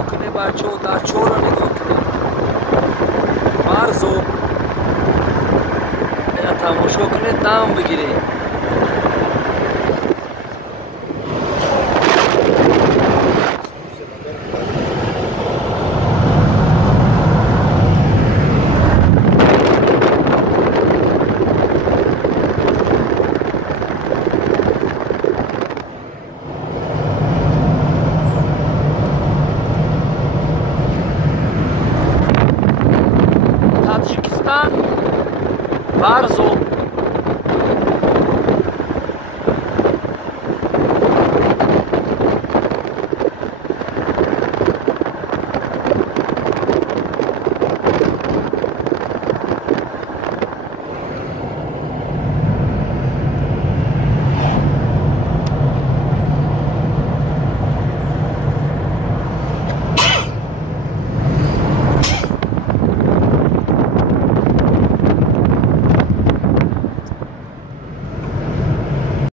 نگاه کنه بچه ها در چهار را نگاه کنه مرز و تماشا کنه دم بگیره